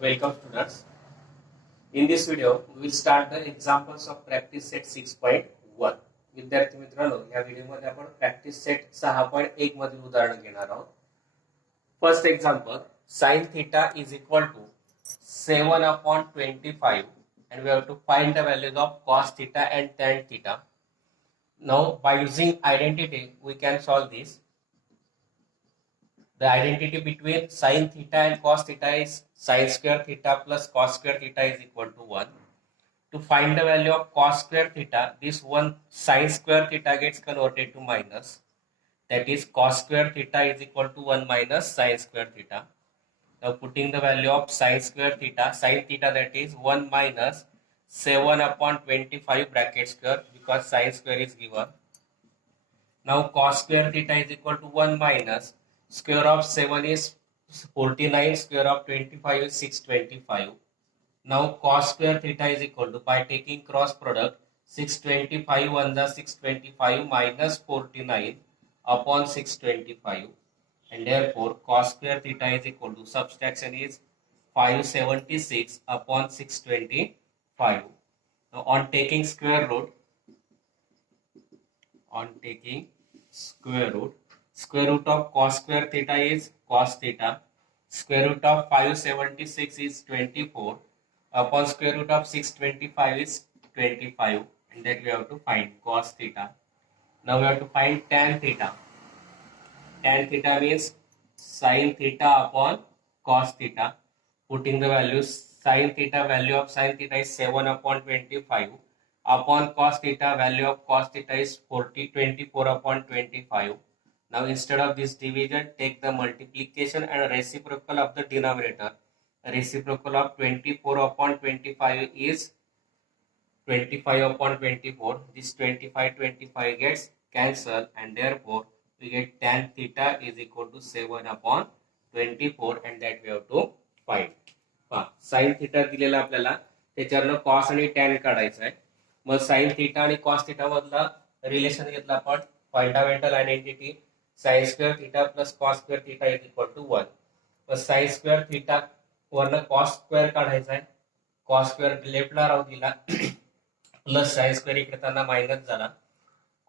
Welcome students. In this video, we will start the examples of practice set 6.1. विद्यार्थी मित्रांनो, या व्हिडिओमध्ये आपण प्रॅक्टिस सेट 6.1 मधील उदाहरण घेणार आहोत. First example, sin theta is equal to 7/25 and we have to find the values of cos theta and tan theta. Now, by using identity, we can solve this. The identity between sin theta and cos theta is sin square theta plus cos square theta is equal to 1. To find the value of cos square theta, this one sin square theta gets converted to minus. That is cos square theta is equal to 1 minus sin square theta. Now putting the value of sin square theta, sin theta that is 1 minus 7/25 bracket square because sin square is given. Now cos square theta is equal to 1 minus square of 7 is 49, square of 25 is 625. Now cos square theta is equal to, by taking cross product, 625 1 the 625 minus 49 upon 625, and therefore cos square theta is equal to, subtraction is 576 upon 625. Now on taking square root, square root of cos square theta is cos theta, square root of 576 is 24, upon square root of 625 is 25, and that we have to find cos theta. Now we have to find tan theta. Tan theta means sin theta upon cos theta. Putting the values, sin theta, value of sin theta is 7/25, upon cos theta, value of cos theta is 24/25. Now instead of this division, take the multiplication and reciprocal of the denominator. Reciprocal of 24/25 is 25/24. This 25 gets cancelled, and therefore we get tan theta is equal to 7/24, and that we have to find. Sine theta दिलेला आपल्याला, त्याच्यावरनं cos आणि tan काढायचं आहे. मग sine theta आणि cos theta मधला relation घेतला आपण, fundamental identity sin square theta plus cos square theta is equal to 1. तर sin square theta वरनं cos square काढायचा आहे. cos square लेफ्टला राहू दिला प्लस sin square इकडे त्यांना मायनस झाला.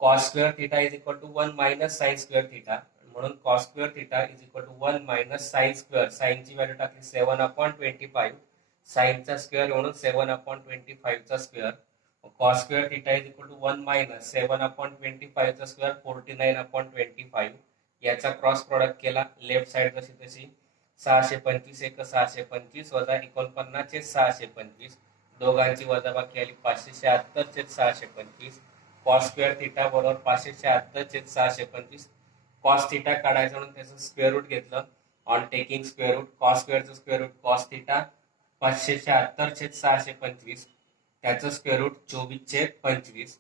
cos square theta is equal to 1 minus sin square theta, म्हणून cos square theta is equal to 1 minus sin square. sin ची value टाकली 7/25, sin चा स्क्वेअर म्हणून 7/25 चा square. cos square theta is equal to 1 minus 7/25 चा square 49/25. याचा cross product केला, left side जशी तशी 625 एक 625 वजा 49 चे 625, दोघांची वजाबाकी आली 576 चे 625. cos square theta बरोबर 576 चे 625. cos theta काढायचं म्हणून त्याचं स्क्वेअर रूट घेतलं. On taking square root, cos square चं स्क्वेअर रूट cos theta 576 चे 625, त्याचं स्क्वेअर रूट 24/25,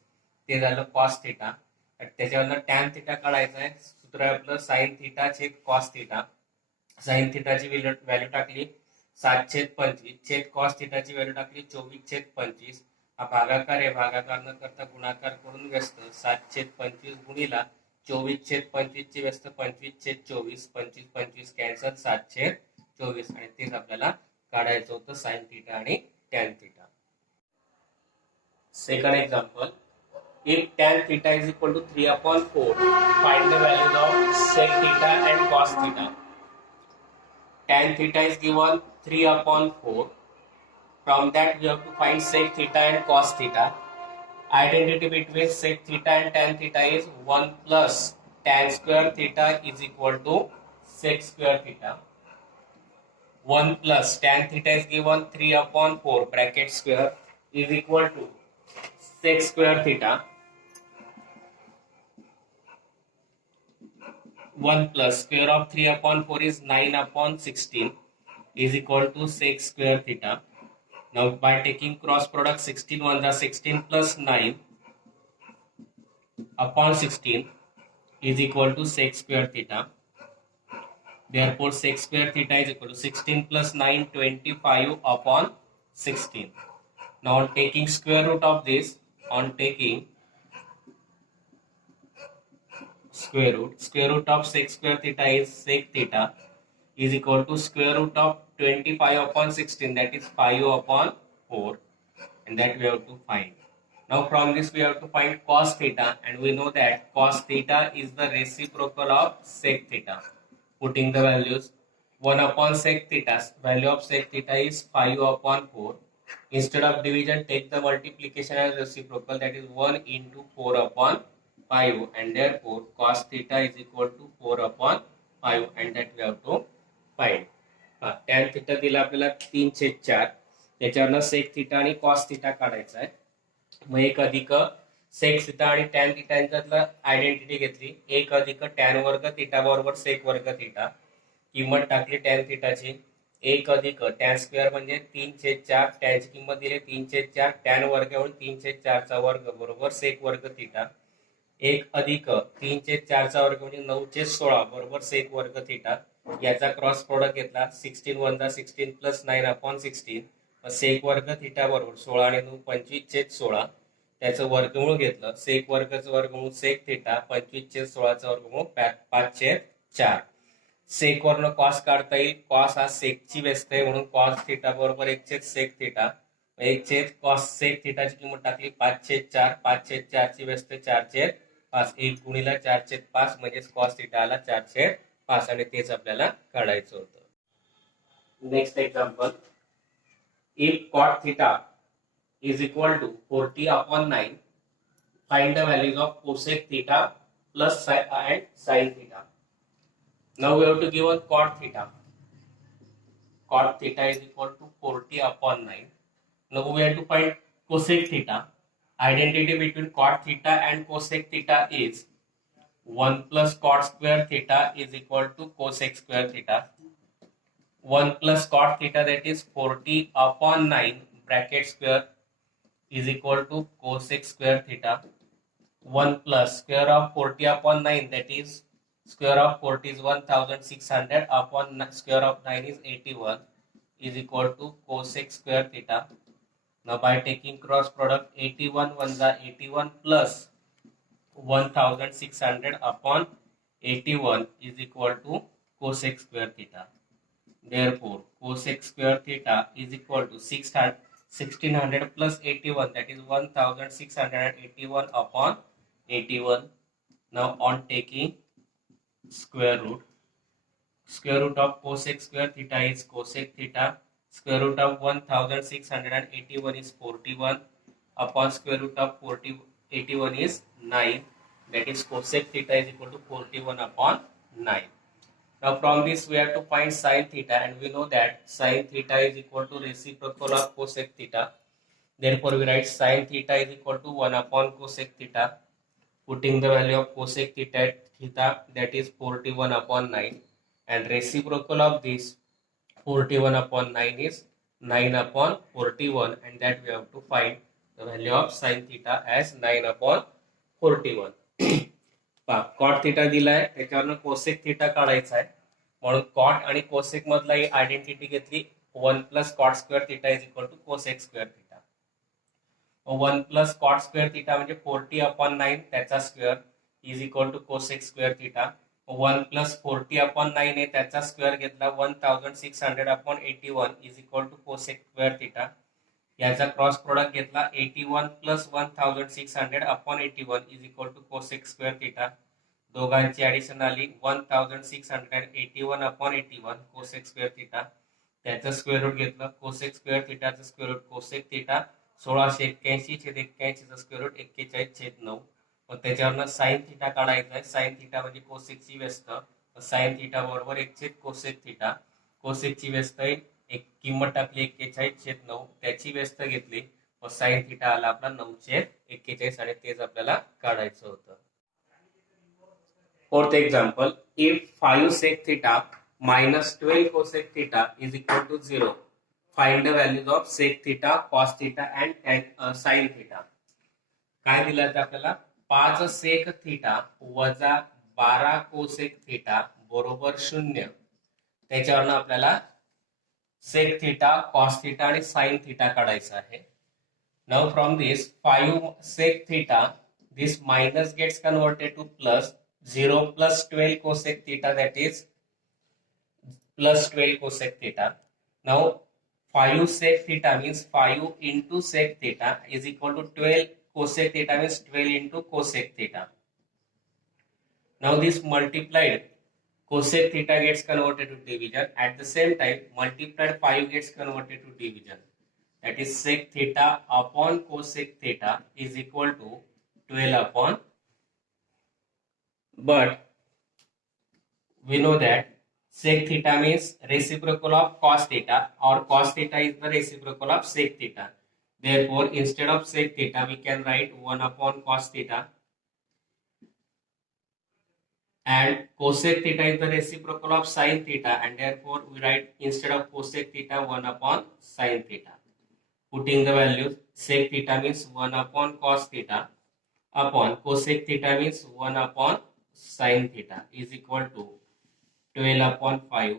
ते झालं cos theta. त्याच्यावरनं tan theta काढायचं आहे. सूत्र आहे आपलं sin theta छेद cos theta. sin theta ची व्हॅल्यू टाकली 7/25, छेद cos theta ची व्हॅल्यू टाकली 24/25. हा भागाकार आहे, भागाकार न करता गुणाकार करून व्यस्त 7/25 गुणिला 24/25 ची व्यस्त 25/24, 25 कॅन्सल 7/24, आणि तेच आपल्याला काढायचं होतं sin theta आणि tan theta. Second example, if tan theta is equal to 3/4, find the values of sec theta and cos theta. Tan theta is given 3/4. From that we have to find sec theta and cos theta. Identity between sec theta and tan theta is 1 plus tan square theta is equal to sec square theta. 1 plus tan theta is given 3/4 bracket square is equal to sec square theta. 1 plus square of 3/4 is 9/16 is equal to sec square theta. Now by taking cross product, 16 1 the 16 plus 9 upon 16 is equal to sec square theta. Therefore sec square theta is equal to 16 plus 9 25 upon 16. Now on taking square root of this, on taking square root of sec square theta is sec theta is equal to square root of 25 upon 16, that is 5 upon 4, and that we have to find. Now from this we have to find cos theta, and we know that cos theta is the reciprocal of sec theta. Putting the values, 1 upon sec theta, value of sec theta is 5 upon 4. Instead of division, take the multiplication as reciprocal, that is 1 into 4 upon 5, and therefore cos theta is equal to 4 upon 5, and that we have to find. Tan theta दिला आपल्याला 3/4, त्याच्यावरनं sec theta आणि cos theta काढायचा आहे. मग 1 अधिक sec theta आणि tan theta यांच्यातलं आयडेंटिटी घेतली, 1 अधिक टॅन वर्ग थिटा बरोबर सेक वर्ग थिटा. किंमत टाकली टॅन थिटाची, 1 अधिक टॅन स्क्वेअर म्हणजे 3/4, टॅनची किंमत दिली 3/4, टॅन वर्ग म्हणून 3/4 चा वर्ग बरोबर सेक वर्ग थिटा. 1 अधिक 3/4 चा वर्ग म्हणजे 9/16 बरोबर सेक वर्ग थिटा. याचा क्रॉस प्रोडक्ट घेतला, 16 1 16 प्लस 9 अपॉन 16, सेक वर्ग थिटा बरोबर 16 आणि 9 25/16. त्याचं वर्गमूळ घेतलं, सेक वर्गचं वर्गमूळ सेक थिटा, 25/16चं वर्गमूळ 5/4. सेक वरनं कॉस काढता येईल, कॉस हा सेकची व्यस्त आहे म्हणून कॉस थिटा बरोबर 1/सेक थिटा. 1/कॉस सेक थिटाची किंमत टाकली 5/4, 5/4 ची व्यस्त 4/5, 1 गुणिला 4/5 म्हणजे कॉस थिटा आला 4/5, आणि तेच आपल्याला काढायचं होतं. Next example, if cot theta is equal to 40 upon 9, find the values of cosec theta plus and sin theta. Now we have to give a cot theta. Cot theta is equal to 40 upon 9. Now we have to find cosec theta. Identity between cot theta and cosec theta is 1 plus cot square theta is equal to cosec square theta. 1 plus cot theta, that is 40 upon 9 bracket square, is equal to cosec square theta. 1 plus square of 40 upon 9, that is square of 40 is 1600 upon square of 9 is 81, is equal to cosec square theta. Now by taking cross product, 81 1 81 plus 1600 upon 81 is equal to cosec square theta. Therefore cosec square theta is equal to 1600 plus 81, that is 1681 upon 81. Now on taking square root of cosec square theta is cosec theta. Square root of 1681 is 41 upon square root of 81 is 9, that is cosec theta is equal to 41 upon 9. Now from this we have to find sin theta, and we know that sin theta is equal to reciprocal of cosec theta. Therefore we write sin theta is equal to 1 upon cosec theta. Putting the value of cosec theta, that is 41 upon 9, and reciprocal of this 41 upon 9 is 9 upon 41, and that we have to find the value of sin theta as 9 upon 41. Cot theta दिलाय, त्याच्यावरनं cosec theta काढायचा आहे, म्हणून cot आणि cosec मधला identity घेतली, 1 plus cot square theta is equal to cosec square theta. 1 plus cot square theta म्हणजे 40 upon 9 त्याचा square is equal to cosec square theta. 1 plus 40 upon 9 आहे, त्याचा स्क्वेअर घेतला 1600 upon 81 is equal to cosec square theta. याचा cross product घेतला, 81 plus 1600 upon 81 is equal to cosec square theta. दोघांची addition आली 1681 upon 81 cosec square theta. त्याचं square root घेतलं, cosec square थिटाचं square root cosec theta, 1681/81 square root 41/9. मग त्याच्यावरनं sine theta काढायचा आहे. साइन थिटा म्हणजे कोसेकची व्यस्त, साइन थिटा बरोबर 1 कोसेक थिटा. कोसेकची व्यस्त एक किंमत टाकली 41/9, त्याची व्यस्त घेतली, व साइन थिटा आला आपला 9/41, आणि तेच आपल्याला काढायचं होतं. Fourth example, if 5 sec theta minus 12 cosec theta is equal to 0, find the values of sec theta, cos theta and sin theta. काय दिलं तर आपल्याला 5 sec theta वजा 12 cosec theta बरोबर 0. त्याच्यावरनं आपल्याला sec theta, cos theta आणि sin theta काढायचं आहे. Now from this 5 sec theta, this minus gets converted to plus. 0 plus 12 cosec theta, that is plus 12 cosec theta. Now 5 sec theta means 5 into sec theta is equal to 12 cosec theta means 12 into cosec theta. Now this multiplied cosec theta gets converted to division. At the same time, multiplied 5 gets converted to division. That is sec theta upon cosec theta is equal to 12 upon. But we know that sec theta means reciprocal of cos theta, or cos theta is the reciprocal of sec theta. Therefore, instead of sec theta, we can write 1 upon cos theta, and cosec theta is the reciprocal of sin theta, and therefore we write instead of cosec theta 1 upon sin theta. Putting the values, sec theta means 1 upon cos theta upon cosec theta means 1 upon sin theta is equal to 12 upon 5.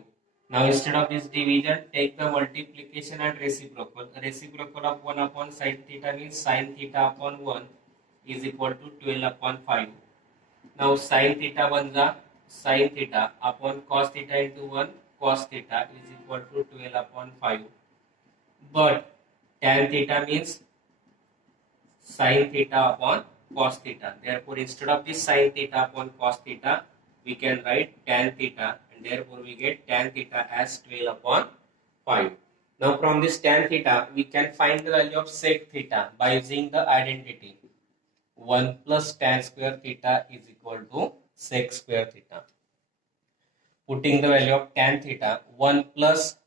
Now instead of this division, take the multiplication and reciprocal. Reciprocal of 1 upon sin theta means sin theta upon 1 is equal to 12 upon 5. Now sin theta 1 is sin theta upon cos theta into 1 cos theta is equal to 12 upon 5. But tan theta means sin theta upon cos theta. Therefore, instead of this sin theta upon cos theta, we can write tan theta, and therefore we get tan theta as 12 upon 5. Now from this tan theta, we can find the value of sec theta by using the identity. 1 plus tan square theta is equal to sec square theta. Putting the value of tan theta, 1 plus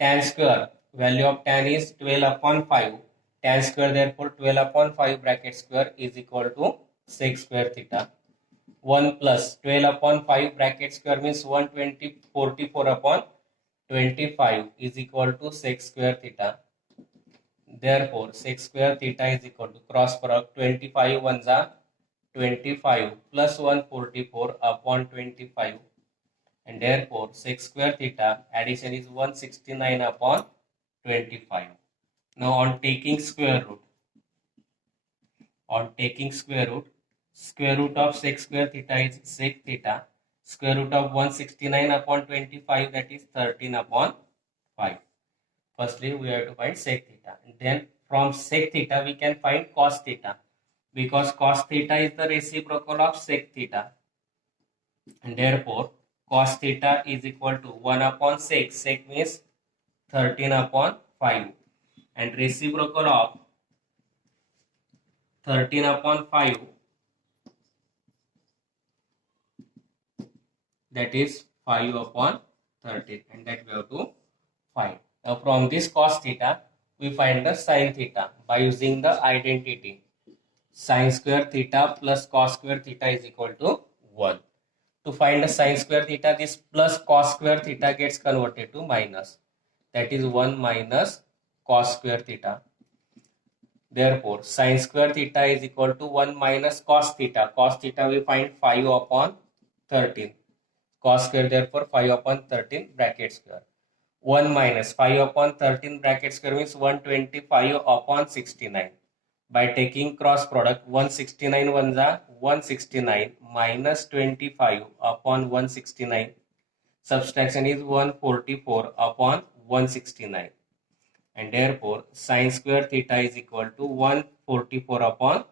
tan square, value of tan is 12 upon 5. Tan square, therefore 12 upon 5 bracket square is equal to sec square theta. 1 plus 12 upon 5 bracket square means 44 upon 25 is equal to sec square theta. Therefore, sec square theta is equal to cross product 25 ones are 25 plus 144 upon 25, and therefore sec square theta addition is 169 upon 25. Now on taking square root, square root of sec square theta is sec theta. Square root of 169 upon 25, that is 13 upon 5. Firstly, we have to find sec theta. And then from sec theta, we can find cos theta, because cos theta is the reciprocal of sec theta. And therefore, cos theta is equal to 1 upon sec. Sec means 13 upon 5. And reciprocal of 13 upon 5, that is 5 upon 13. And that we have to find. Now from this cos theta, we find the sin theta by using the identity. Sin square theta plus cos square theta is equal to 1. To find the sin square theta, this plus cos square theta gets converted to minus. That is 1 minus cos square theta. Therefore, sin square theta is equal to 1 minus cos theta. Cos theta we find 5 upon 13. Cos square, therefore 5 upon 13 bracket square. 1 minus 5 upon 13 bracket square means 125 upon 69. By taking cross product, 169 ones are 169 minus 25 upon 169. Subtraction is 144 upon 169. And therefore, sin square theta is equal to 144 upon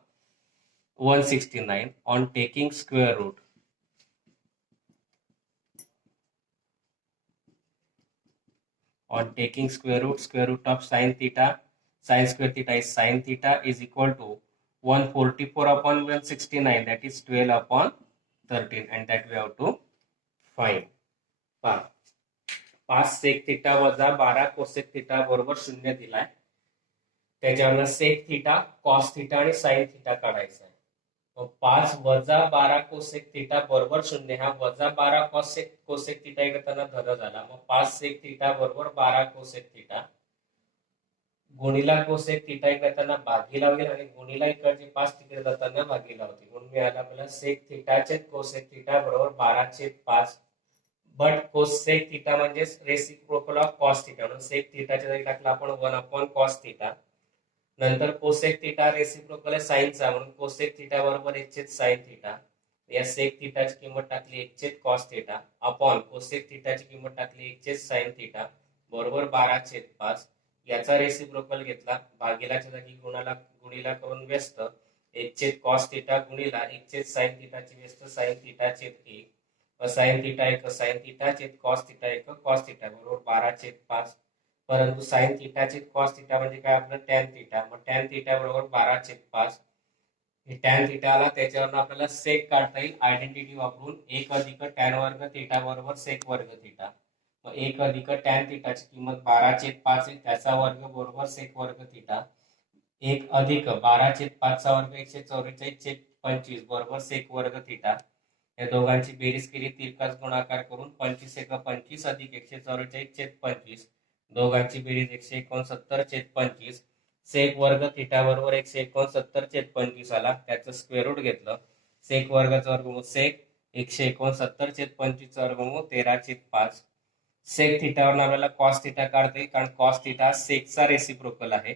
169 on taking square root. On taking square root of sin theta, sin square theta is sin theta is equal to 144 upon 169, that is 12 upon 13, and that we have to find. 5 sec theta वजा 12 cosec theta बरोबर 0 दिलाय. त्याच्यावर sec theta, cos theta आणि sin theta काढायचा आहे. 5 वजा 12 cosec theta बरोबर 0. हा वजा 12 cosec theta करताना धन झाला. मग 5 sec theta बरोबर 12 cosec theta गुणिला cosec theta करताना भागीला होईल, आणि गुणिला इकडचे 5 तिकडे जाताना भागीला होते. म्हणून मिळाला आपल्याला sec theta छेद cosec theta बरोबर 12/5. बट cosec theta म्हणजे रेसिप्रोकल ऑफ cos theta, म्हणून sec theta च्या जागी टाकला आपण 1 upon cos theta. नंतर cosec theta रेसिप्रोकल आहे sin चा, म्हणून cosec theta बरोबर 1 छेद sin theta. या sec theta ची किंमत टाकली 1 छेद cos theta upon cosec theta ची किंमत टाकली 1 छेद sin theta. बरोबर 12/5. याचा रेसिप्रोकल घेतला, भागिलाच्या जागी गुणिला करून व्यस्त, 1/cos थिटा गुणिला 1/sin थिटाची व्यस्त sin थिटा छेद 1 व sin थिटा 1 sin थिटा छेद cos थिटा 1 cos थिटा बरोबर 12/5. परंतु sin थिटा छेद cos थिटा म्हणजे काय आपलं tan थिटा, मग tan थिटा बरोबर 12/5. टॅन थिटा आला, त्याच्यावर आपल्याला सेक काढता येईल आयडेंटिटी वापरून. 1 अधिक टॅन वर्ग थिटा बरोबर सेक वर्ग थिटा. मग 1 अधिक टॅन थिटाची किंमत 12/5 आहे, त्याचा वर्ग बरोबर सेक वर्ग थिटा. 1 अधिक 12/5 चा वर्ग 144/25 बरोबर सेक वर्ग थिटा. या दोघांची बेरीज केली, तिरकास गुणाकार करून 25 एक 25 अधिक 144/25, दोघांची बेरीज 169/25. सेक वर्ग थिटा बरोबर 169/25 आला, त्याचं स्क्वेअर रूट घेतलं. सेक वर्गाचा वर्गमूळ सेक, 169/25 चा वर्गमूळ 13/5. सेक थिटावरून आपल्याला कॉस थिटा काढता येईल, कारण कॉस थिटा सेकचा रेसिप्रोकल आहे,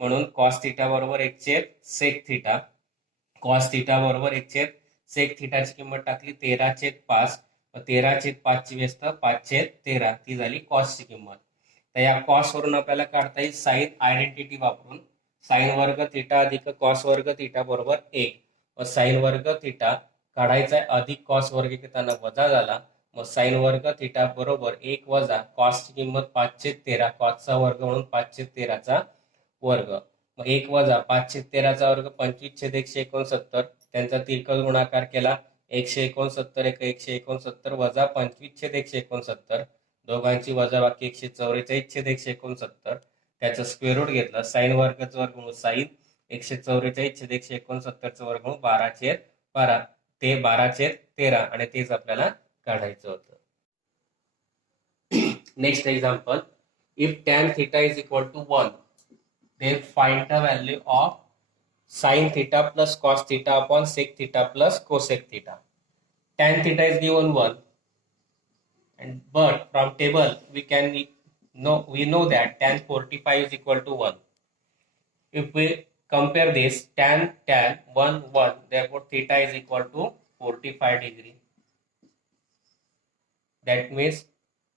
म्हणून कॉस थिटा बरोबर 1/सेक थिटा. कॉस थिटा बरोबर 1/सेक थिटाची किंमत टाकली 13/5. 13/5 ची व्यस्त 5/13, ती झाली कॉसची किंमत. तर या कॉस वरून आपल्याला काढता येईल साइन आयडेंटिटी वापरून. साइन वर्ग थिटा अधिक कॉस वर्ग थिटा बरोबर 1. व साइन वर्ग थिटा काढायचा आहे, अधिक कॉस वर्ग घेताना वजा झाला, मग साइन वर्ग थिटा बरोबर 1 वजा कॉसची किंमत 5/13, कॉसचा वर्ग म्हणून 5/13 वर्ग. मग 1 वजा 5/13 वर्ग 25/169, त्यांचा तिरकस गुणाकार केला, 169 एक 169 वजा 25/169, दोघांची वजाबाकी 144/169, त्याचं स्क्वेअर रूट घेतलं. साइन वर्गाचं वर्गमूळ साइन, 144/169 वर्गमूळ 12/12, ते 12/13, आणि तेच आपल्याला काढायचं होतं. Next example, if tan theta is equal to 1, then find the value of sin theta plus cos theta upon sec theta plus cosec theta. Tan theta is given 1, and but from table we know that tan 45 is equal to 1. If we compare this, tan 1 1, therefore theta is equal to 45 degree. That means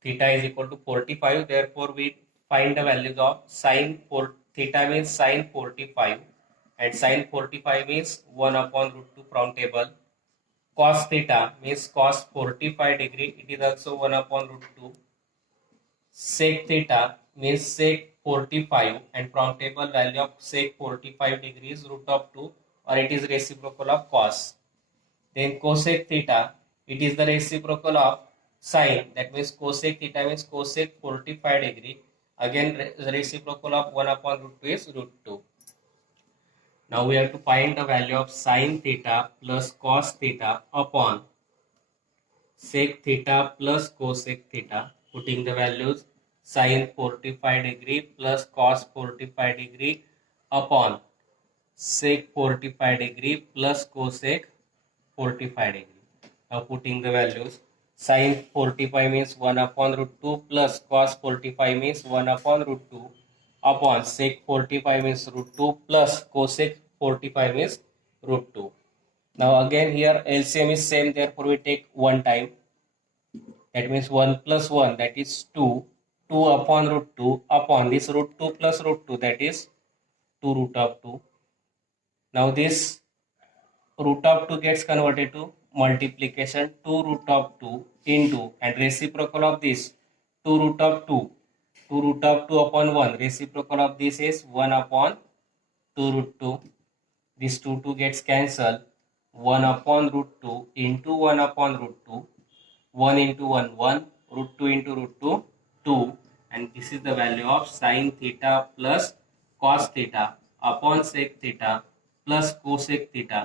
theta is equal to 45, therefore we find the values of sin theta means sin 45, and sin 45 means 1 upon root 2 from table. Cos theta means cos 45 degree, it is also 1 upon root 2. Sec theta means sec 45, and from table value of sec 45 degree is root of 2, or it is reciprocal of cos. Then cosec theta, it is the reciprocal of sin, that means cosec theta means cosec 45 degree, again reciprocal of 1 upon root 2 is root 2. Now we have to find the value of sin theta plus cos theta upon sec theta plus cosec theta. Putting the values, sin 45 degree plus cos 45 degree upon sec 45 degree plus cosec 45 degree. Now putting the values, sin 45 means 1 upon root 2 plus cos 45 means 1 upon root 2 upon sec 45 means root 2 plus cosec 45 means root 2. Now again here LCM is same, therefore we take one time. That means 1 plus 1, that is 2. 2 upon root 2 upon this root 2 plus root 2, that is 2 root of 2. Now this root of 2 gets converted to multiplication, 2 root of 2 into, and reciprocal of this 2 root of 2. 2 root of 2 upon 1, reciprocal of this is 1 upon 2 root 2. This 2 gets cancelled. 1 upon root 2 into 1 upon root 2. 1 into 1, 1. Root 2 into root 2, 2. And this is the value of sin theta plus cos theta upon sec theta plus cosec theta,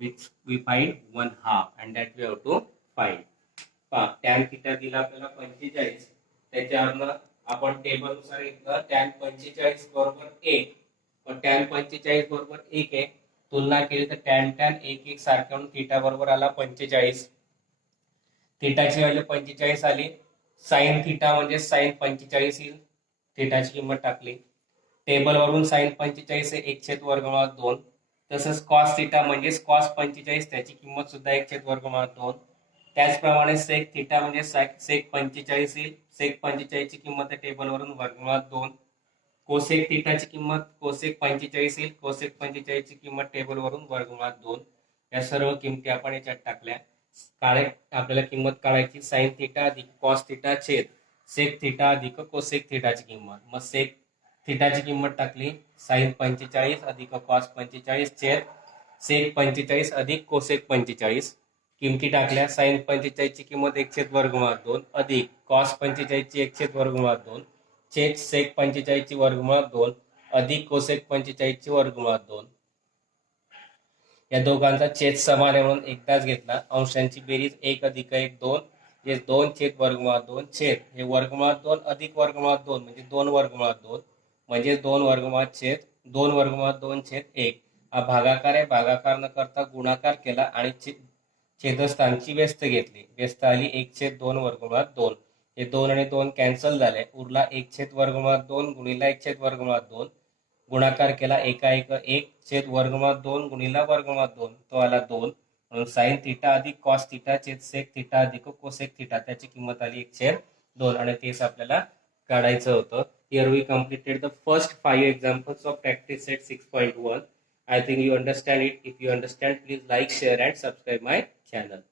which we find 1/2, and that we have to find. Tan theta दिला आपल्याला 45, त्याच्यावरनं आपण table नुसार घेतलं, tan 45 बरोबर 1, पण tan 45 बरोबर 1 आहे, तुलना केली तर tan 1 1 सारखा म्हणून थीटा बरोबर आला 45. थीटाची व्हॅल्यू 45 आली, साइन थीटा म्हणजे साइन 45 येईल, थीटाची किंमत टाकली. टेबल वरून साइन 45 आहे 1/2, तसंच कॉस थीटा म्हणजे कॉस 45, त्याची किंमत सुद्धा 1/2. त्याचप्रमाणे सेक थिटा म्हणजे सेक 45 येईल. सेक 45 ची किंमत टेबलवरून वर्गमुळात 2. कोसेक थिटाची किंमत कोसेक 45 येईल. कोसेक 45 ची किंमत टेबलवरून वर्गमुळात 2. या सर्व किमती आपण याच्यात टाकल्या. आपल्याला किंमत काढायची साइन थिटा अधिक कॉस थिटा छेद सेक थिटा अधिक कोसेक थिटाची किंमत. मग सेक थिटाची किंमत टाकली साइन 45 अधिक कॉस 45 छेद सेक 45 अधिक कोसेक 45. किमती टाकल्या साइन 45 ची किंमत 1/वर्गमुळात 2 अधिक कॉस 45 ची 1/वर्गमुळात 2 छेद सेक 45 ची वर्गमुळात 2 अधिक कोसेक 45 ची वर्गमुळात 2. या दोघांचा छेद समान आहे म्हणून एकदाच घेतला. अंशांची बेरीज 1 अधिक 1 2 जे 2/वर्गमुळात 2 छेद हे वर्गमुळात 2 अधिक वर्गमुळात 2 म्हणजे 2/वर्गमुळात 2 म्हणजे 2 छेद 2/2 छेद 1. हा भागाकार आहे. भागाकार न करता गुणाकार केला आणि छेदस्थानची व्यस्त घेतली. व्यस्त आली 1/2 हे 2 आणि 2 कॅन्सल झाले. उरला 1/2 गुणिला 1/2 गुणाकार केला 1/1 गुणिला वर्गमुळात 2 तो आला 2. म्हणून साइन थिटा अधिक कॉस थिटा छेद सेक थिटा अधिक कोसेक थिटा त्याची किंमत आली 1/2 आणि तेच आपल्याला काढायचं होतं. Here we completed the first 5 examples of practice set 6.1. I think you understand it. If you understand, please like, share and subscribe my channel.